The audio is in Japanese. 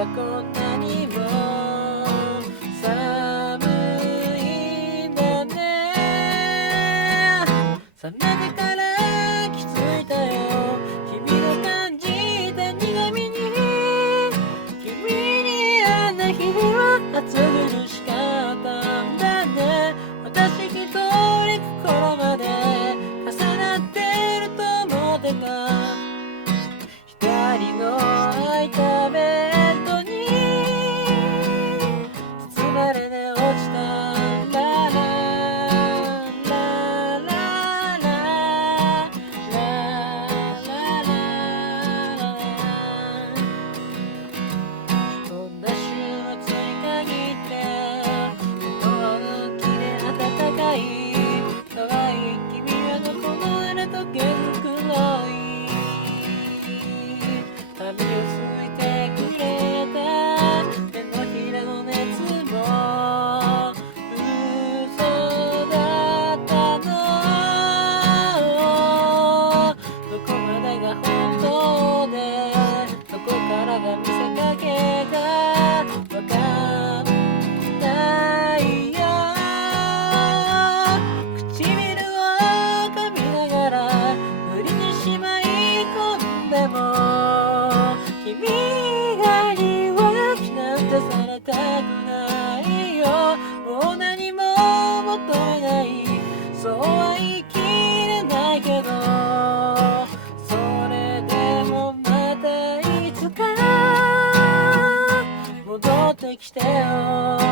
はこんなにも寒いんだね。冷めてから気づいたよ君の感じた苦味に。君にあんな日々は暑苦しかったんだね。私一人心まで重なってると思ってた。左の空いたベッドに包まれ寝落ちた。ララララララララ。こんな週末に限ってドアの木で暖かい。かわいい君はどこの誰と毛づくろい。髪を梳いてくれた手のひらの熱も嘘だったの。どこまでが本当でどこからが見せかけかわかんないよ。唇を噛みながら無理にしまい込んでも、君以外に上書きなんてされたくないよ。もう何も求めない、そうは言い切れないけど、それでもまたいつか戻ってきてよ。